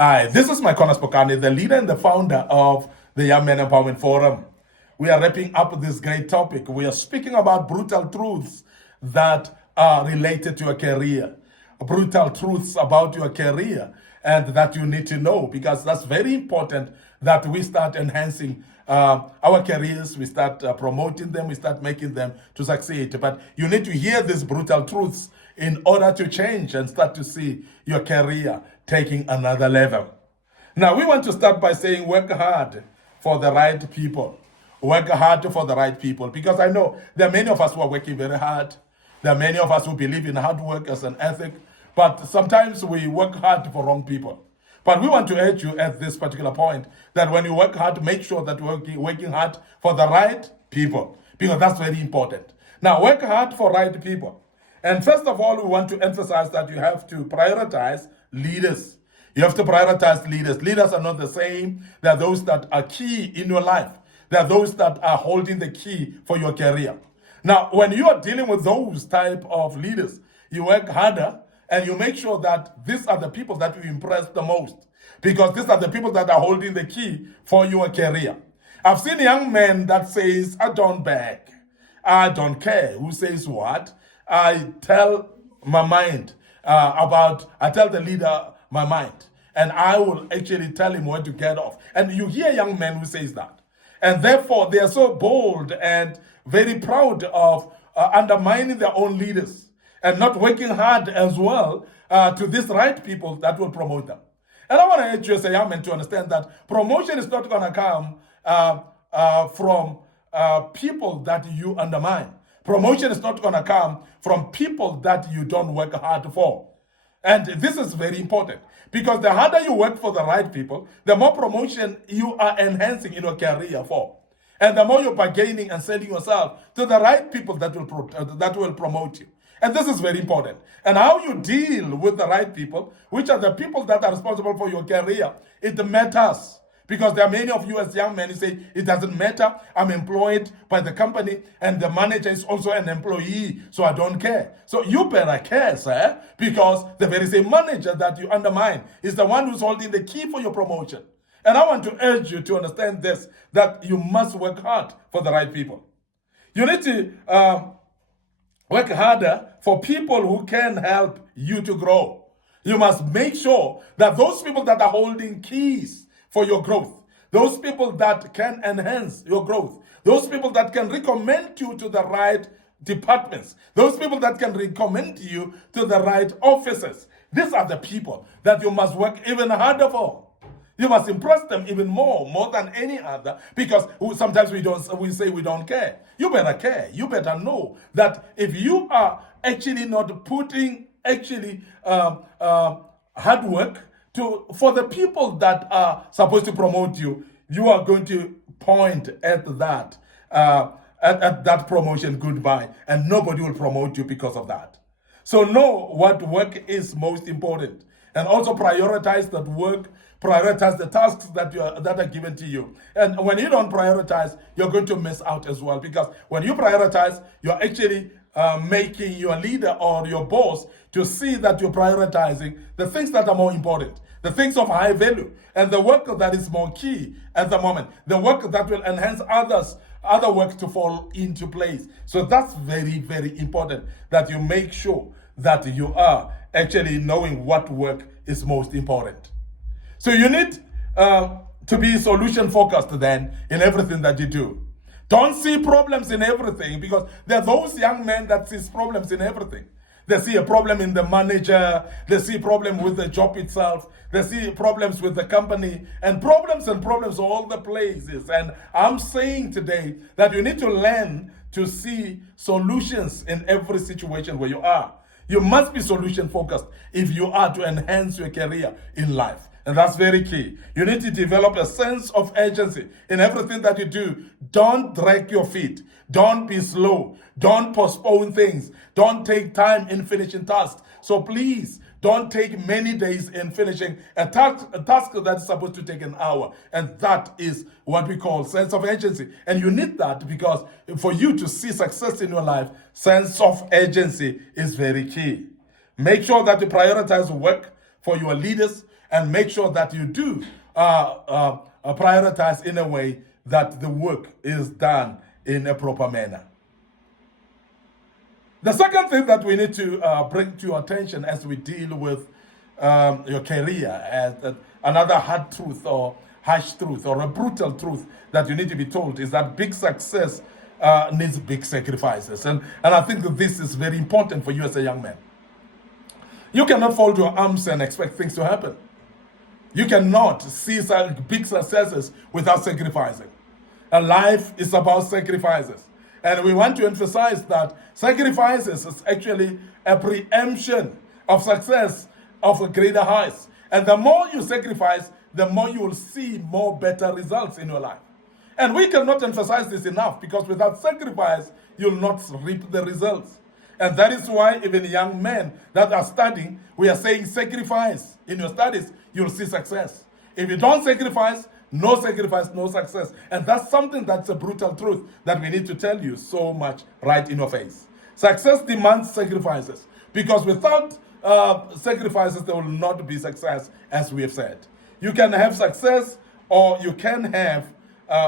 Hi, this is Micornus Phokane, the leader and the founder of the Young Men Empowerment Forum. We are wrapping up this great topic. We are speaking about brutal truths that are related to your career. Brutal truths about your career and that you need to know, because that's very important that we start enhancing our careers, we start promoting them, we start making them to succeed. But you need to hear these brutal truths in order to change and start to see your career taking another level. Now, we want to start by saying work hard for the right people. Work hard for the right people, because I know there are many of us who are working very hard. There are many of us who believe in hard work as an ethic, but sometimes we work hard for wrong people. But we want to urge you at this particular point that when you work hard, make sure that you're working hard for the right people, because that's very important. Now, work hard for right people. And first of all, we want to emphasize that you have to prioritize leaders. You have to prioritize leaders. Leaders are not the same. They are those that are key in your life. They are those that are holding the key for your career. Now, when you are dealing with those type of leaders, you work harder and you make sure that these are the people that you impress the most, because these are the people that are holding the key for your career. I've seen young men that says, I don't beg, I don't care who says what. I tell my mind I tell the leader my mind, and I will actually tell him when to get off. And you hear young men who says that. And therefore, they are so bold and very proud of undermining their own leaders and not working hard as well to these right people that will promote them. And I want to urge you as a young man to understand that promotion is not going to come from people that you undermine. Promotion is not going to come from people that you don't work hard for. And this is very important, because the harder you work for the right people, the more promotion you are enhancing in your career for. And the more you're bargaining and selling yourself to the right people that will promote you. And this is very important. And how you deal with the right people, which are the people that are responsible for your career, it matters. Because there are many of you as young men who say, it doesn't matter, I'm employed by the company and the manager is also an employee, so I don't care. So you better care, sir, because the very same manager that you undermine is the one who's holding the key for your promotion. And I want to urge you to understand this, that you must work hard for the right people. You need to work harder for people who can help you to grow. You must make sure that those people that are holding keys for your growth, those people that can enhance your growth, those people that can recommend you to the right departments, those people that can recommend you to the right offices, these are the people that you must work even harder for. You must impress them even more than any other, because sometimes we say we don't care. You better care. You better know that if you are actually not putting hard work for the people that are supposed to promote you, you are going to point at that at that promotion goodbye, and nobody will promote you because of that. So know what work is most important, and also prioritize that work. Prioritize the tasks that are given to you. And when you don't prioritize, you're going to miss out as well, because when you prioritize, you're actually making your leader or your boss to see that you're prioritizing the things that are more important, the things of high value, and the work that is more key at the moment, the work that will enhance other work to fall into place. So that's very, very important, that you make sure that you are actually knowing what work is most important. So you need to be solution focused then in everything that you do. Don't see problems in everything, because there are those young men that see problems in everything. They see a problem in the manager, they see a problem with the job itself, they see problems with the company, and problems all the places. And I'm saying today that you need to learn to see solutions in every situation where you are. You must be solution focused if you are to enhance your career in life. And that's very key. You need to develop a sense of urgency in everything that you do. Don't drag your feet. Don't be slow. Don't postpone things. Don't take time in finishing tasks. So please, don't take many days in finishing a task that is supposed to take an hour. And that is what we call sense of urgency. And you need that, because for you to see success in your life, sense of urgency is very key. Make sure that you prioritize work for your leaders and make sure that you do prioritize in a way that the work is done in a proper manner. The second thing that we need to bring to your attention as we deal with your career as another hard truth or harsh truth or a brutal truth that you need to be told is that big success needs big sacrifices. And I think that this is very important for you as a young man. You cannot fold your arms and expect things to happen. You cannot see big successes without sacrificing. And life is about sacrifices. And we want to emphasize that sacrifices is actually a preemption of success of a greater heights. And the more you sacrifice, the more you will see more better results in your life. And we cannot emphasize this enough, because without sacrifice, you'll not reap the results. And that is why even young men that are studying, we are saying sacrifice. In your studies, you'll see success. If you don't sacrifice, no success. And that's something that's a brutal truth that we need to tell you so much right in your face. Success demands sacrifices, because without sacrifices, there will not be success, as we have said. You can have success or you can have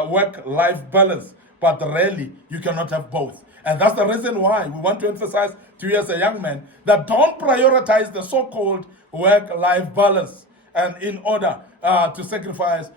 work-life balance, but rarely you cannot have both. And that's the reason why we want to emphasize to you as a young man that don't prioritize the so-called work-life balance and in order to sacrifice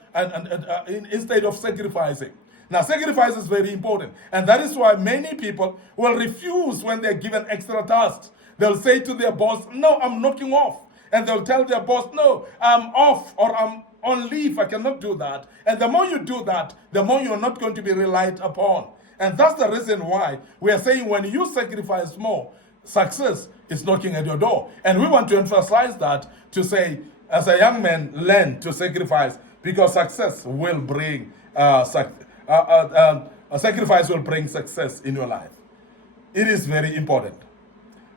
instead of sacrificing. Now, sacrifice is very important. And that is why many people will refuse when they're given extra tasks. They'll say to their boss, no, I'm knocking off. And they'll tell their boss, no, I'm off or I'm on leave. I cannot do that. And the more you do that, the more you're not going to be relied upon. And that's the reason why we are saying when you sacrifice more, success is knocking at your door. And we want to emphasize that to say, as a young man, learn to sacrifice, because success will bring, sacrifice will bring success in your life. It is very important.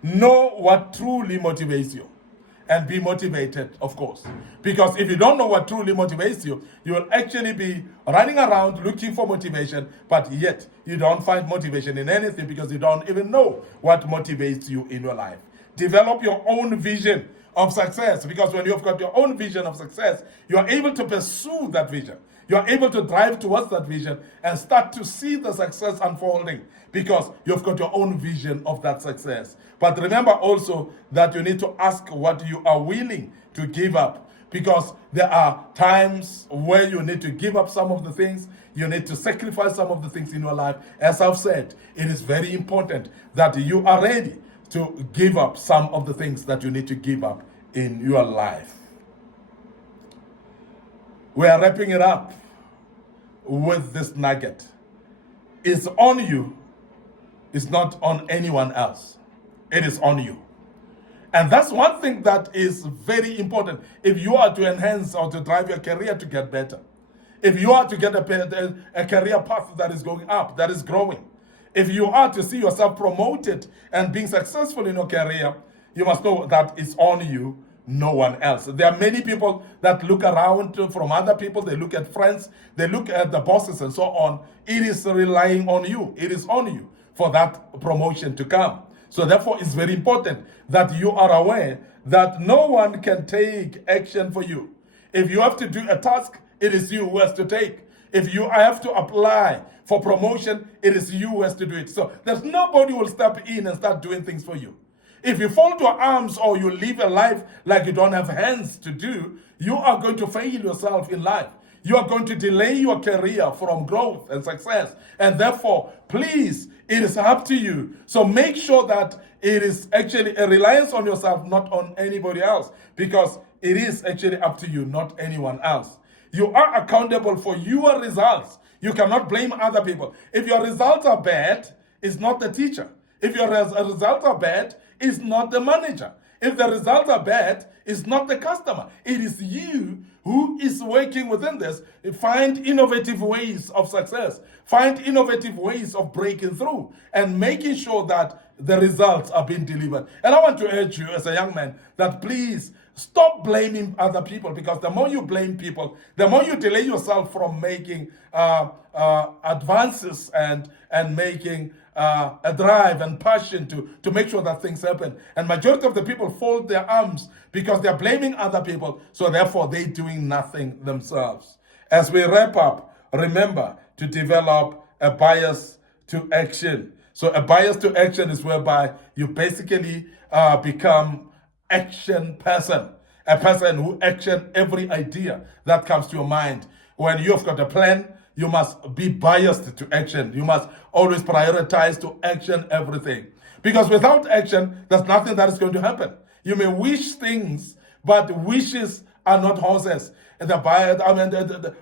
Know what truly motivates you. And be motivated, of course. Because if you don't know what truly motivates you, you will actually be running around looking for motivation, but yet you don't find motivation in anything because you don't even know what motivates you in your life. Develop your own vision of success, because when you've got your own vision of success, you are able to pursue that vision. You are able to drive towards that vision and start to see the success unfolding, because you've got your own vision of that success. But remember also that you need to ask what you are willing to give up, because there are times where you need to give up some of the things. You need to sacrifice some of the things in your life. As I've said, it is very important that you are ready to give up some of the things that you need to give up in your life. We are wrapping it up with this nugget. It's on you. It's not on anyone else. It is on you. And that's one thing that is very important if you are to enhance or to drive your career to get better. If you are to get a career path that is going up, that is growing. If you are to see yourself promoted and being successful in your career, you must know that it's on you, no one else. There are many people that look around from other people. They look at friends. They look at the bosses and so on. It is relying on you. It is on you for that promotion to come. So therefore, it's very important that you are aware that no one can take action for you. If you have to do a task, it is you who has to take. If you have to apply for promotion, it is you who has to do it. So there's nobody who will step in and start doing things for you. If you fold your arms or you live a life like you don't have hands to do, you are going to fail yourself in life. You are going to delay your career from growth and success. And therefore, please, it is up to you. So make sure that it is actually a reliance on yourself, not on anybody else, because it is actually up to you, not anyone else. You are accountable for your results. You cannot blame other people. If your results are bad, it's not the teacher. If your results are bad, it's not the manager. If the results are bad, it's not the customer. It is you who is working within this. Find innovative ways of success. Find innovative ways of breaking through and making sure that the results are being delivered. And I want to urge you as a young man that please Stop blaming other people, because the more you blame people, the more you delay yourself from making advances and making a drive and passion to make sure that things happen. And majority of the people fold their arms because they're blaming other people, so therefore they're doing nothing themselves. As we wrap up, remember to develop a bias to action. So a bias to action is whereby you basically become action person, a person who action every idea that comes to your mind. When you've got a plan, you must be biased to action. You must always prioritize to action everything. Because without action, there's nothing that is going to happen. You may wish things, but wishes are not horses. And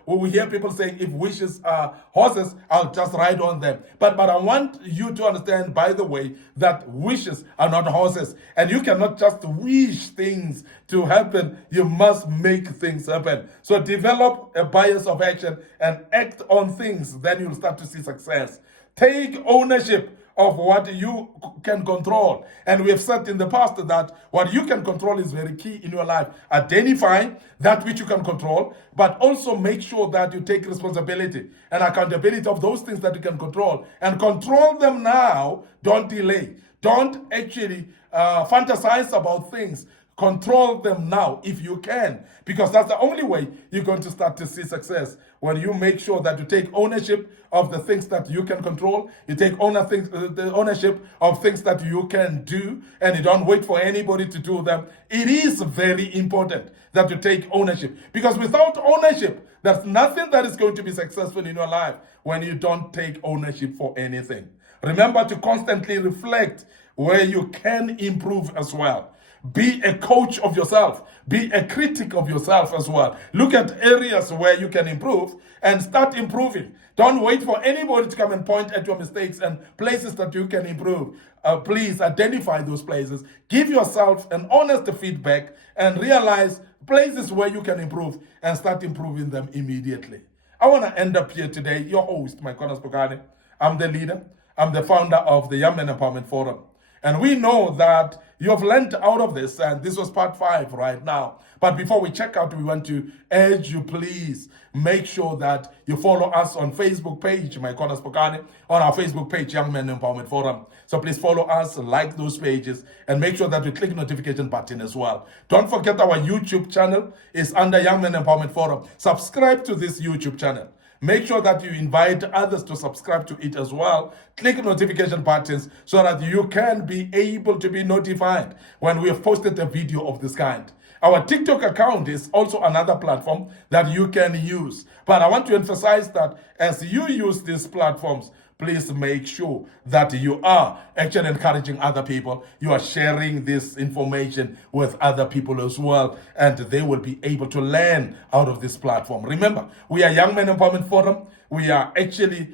we hear people saying, if wishes are horses, I'll just ride on them. But I want you to understand, by the way, that wishes are not horses. And you cannot just wish things to happen. You must make things happen. So develop a bias of action and act on things. Then you'll start to see success. Take ownership of what you can control. And we have said in the past that what you can control is very key in your life. Identify that which you can control, but also make sure that you take responsibility and accountability of those things that you can control, and control them now. Don't delay. Don't actually fantasize about things. Control them now if you can, because that's the only way you're going to start to see success. When you make sure that you take ownership of the things that you can control, you take the ownership of things that you can do, and you don't wait for anybody to do them. It is very important that you take ownership, because without ownership, there's nothing that is going to be successful in your life when you don't take ownership for anything. Remember to constantly reflect where you can improve as well. Be a coach of yourself. Be a critic of yourself as well. Look at areas where you can improve and start improving. Don't wait for anybody to come and point at your mistakes and places that you can improve. Please identify those places. Give yourself an honest feedback and realize places where you can improve and start improving them immediately. I want to end up here today. Your host, Micornus Phokane. I'm the leader. I'm the founder of the Young Men Empowerment Forum. And we know that you have learned out of this, and this was part 5 right now. But before we check out, we want to urge you, please make sure that you follow us on Facebook page, Micornus Phokane, on our Facebook page, Young Men Empowerment Forum. So please follow us, like those pages, and make sure that you click notification button as well. Don't forget our YouTube channel is under Young Men Empowerment Forum. Subscribe to this YouTube channel. Make sure that you invite others to subscribe to it as well. Click notification buttons so that you can be able to be notified when we have posted a video of this kind. Our TikTok account is also another platform that you can use. But I want to emphasize that as you use these platforms, please make sure that you are actually encouraging other people. You are sharing this information with other people as well, and they will be able to learn out of this platform. Remember, we are Young Men Empowerment Forum. We are actually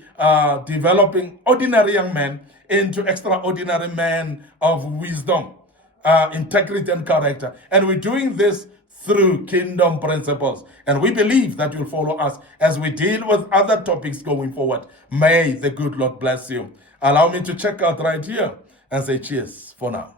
developing ordinary young men into extraordinary men of wisdom, integrity, and character. And we're doing this through kingdom principles. And we believe that you'll follow us as we deal with other topics going forward. May the good Lord bless you. Allow me to check out right here and say cheers for now.